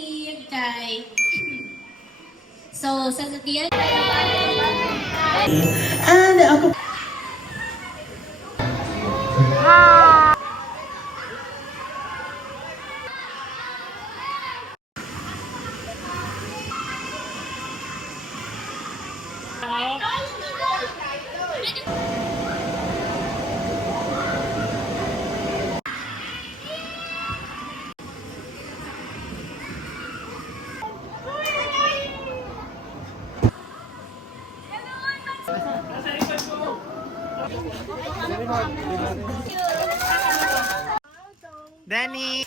Kay so sa diyan and ako Danny.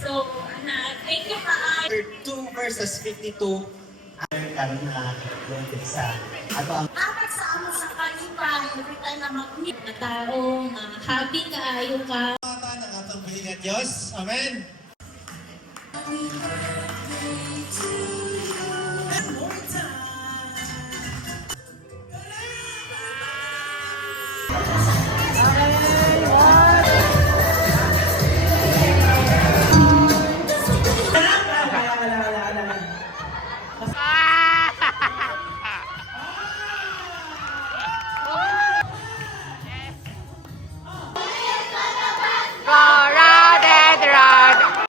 so thank you pa 2 versus 52 karon na sa ato ang apat sa amo sa kalipa every time na mag-meet na tao happy kaayo ka mata ng atong buhingan Diyos. Amen.